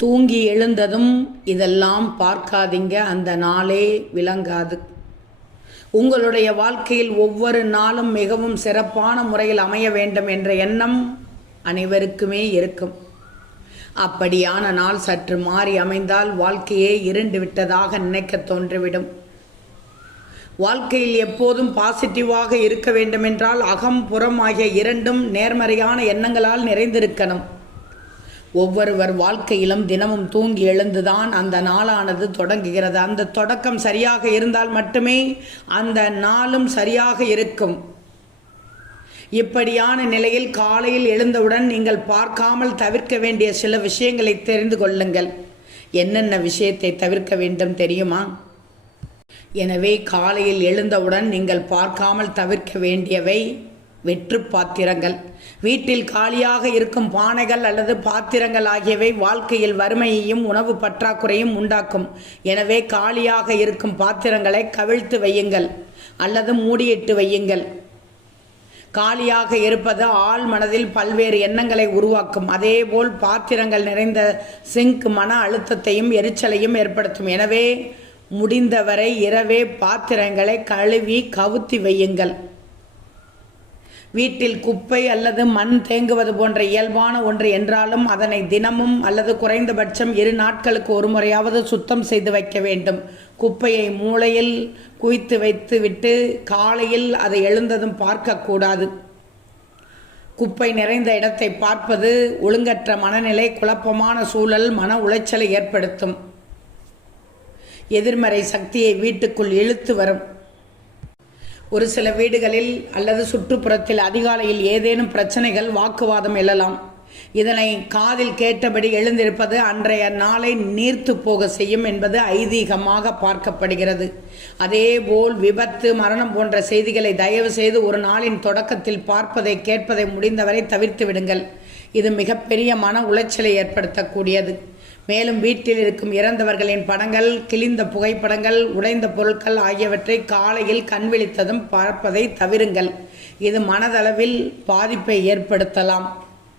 தூங்கி எழுந்ததும் இதெல்லாம் பார்க்காதீங்க, அந்த நாளே விளங்காது. உங்களுடைய வாழ்க்கையில் ஒவ்வொரு நாளும் மிகவும் சிறப்பான முறையில் அமைய வேண்டும் என்ற எண்ணம் அனைவருக்குமே இருக்கும். அப்படியான நாள் சற்று மாறி அமைந்தால் வாழ்க்கையே இருண்டு விட்டதாக நினைக்க தோன்றிவிடும். வாழ்க்கையில் எப்போதும் பாசிட்டிவாக இருக்க வேண்டுமென்றால் அகம் புறம் ஆகிய இரண்டும் நேர்மறையான எண்ணங்களால் நிறைந்திருக்கணும். ஒவ்வொருவர் வாழ்க்கையிலும் தினமும் தூங்கி எழுந்துதான் அந்த நாளானது தொடங்குகிறது. அந்த தொடக்கம் சரியாக இருந்தால் மட்டுமே அந்த நாளும் சரியாக இருக்கும். இப்படியான நிலையில் காலையில் எழுந்தவுடன் நீங்கள் பார்க்காமல் தவிர்க்க வேண்டிய சில விஷயங்களை தெரிந்து கொள்ளுங்கள். என்னென்ன விஷயத்தை தவிர்க்க வேண்டும் தெரியுமா? எனவே காலையில் எழுந்தவுடன் நீங்கள் பார்க்காமல் தவிர்க்க வேண்டியவை வெற்று பாத்திரங்கள். வீட்டில் காலியாக இருக்கும் பானைகள் அல்லது பாத்திரங்கள் ஆகியவை வாழ்க்கையில் வறுமையையும் உணவு பற்றாக்குறையும் உண்டாக்கும். எனவே காலியாக இருக்கும் பாத்திரங்களை கவிழ்த்து வையுங்கள் அல்லது மூடியிட்டு வையுங்கள். காலியாக இருப்பது ஆள் மனதில் பல்வேறு எண்ணங்களை உருவாக்கும். அதேபோல் பாத்திரங்கள் நிறைந்த சிங்க் மன அழுத்தத்தையும் எரிச்சலையும் ஏற்படுத்தும். எனவே முடிந்தவரை இரவே பாத்திரங்களை கழுவி கவுத்தி வையுங்கள். வீட்டில் குப்பை அல்லது மண் தேங்குவது போன்ற இயல்பான ஒன்று என்றாலும் அதனை தினமும் அல்லது குறைந்தபட்சம் 2 நாட்களுக்கு ஒரு முறையாவது சுத்தம் செய்து வைக்க வேண்டும். குப்பையை மூலையில் குவித்து வைத்து விட்டு காலையில் அதை எழுந்ததும் பார்க்கக்கூடாது. குப்பை நிறைந்த இடத்தை பார்ப்பது ஒழுங்கற்ற மனநிலை, குழப்பமான சூழல், மன உளைச்சலை ஏற்படுத்தும். எதிர்மறை சக்தியை வீட்டுக்குள் இழுத்து வரும். ஒரு சில வீடுகளில் அல்லது சுற்றுப்புறத்தில் அதிகாலையில் ஏதேனும் பிரச்சனைகள், வாக்குவாதம் எழலாம். இதனை காதில் கேட்டபடி எழுந்திருப்பது அன்றைய நாளை நீர்த்து போக செய்யும் என்பது ஐதீகமாக பார்க்கப்படுகிறது. அதேபோல் விபத்து, மரணம் போன்ற செய்திகளை தயவு செய்து ஒரு நாளின் தொடக்கத்தில் பார்ப்பதை கேட்பதை முடிந்தவரை தவிர்த்து விடுங்கள். இது மிகப்பெரிய மன உளைச்சலை ஏற்படுத்தக்கூடியது. மேலும் வீட்டில் இருக்கும் இறந்தவர்களின் படங்கள், கிழிந்த புகைப்படங்கள், உடைந்த பொருட்கள் ஆகியவற்றை காலையில் கண் விழித்ததும் பார்ப்பதை தவிருங்கள். இது மனதளவில் பாதிப்பை ஏற்படுத்தலாம்.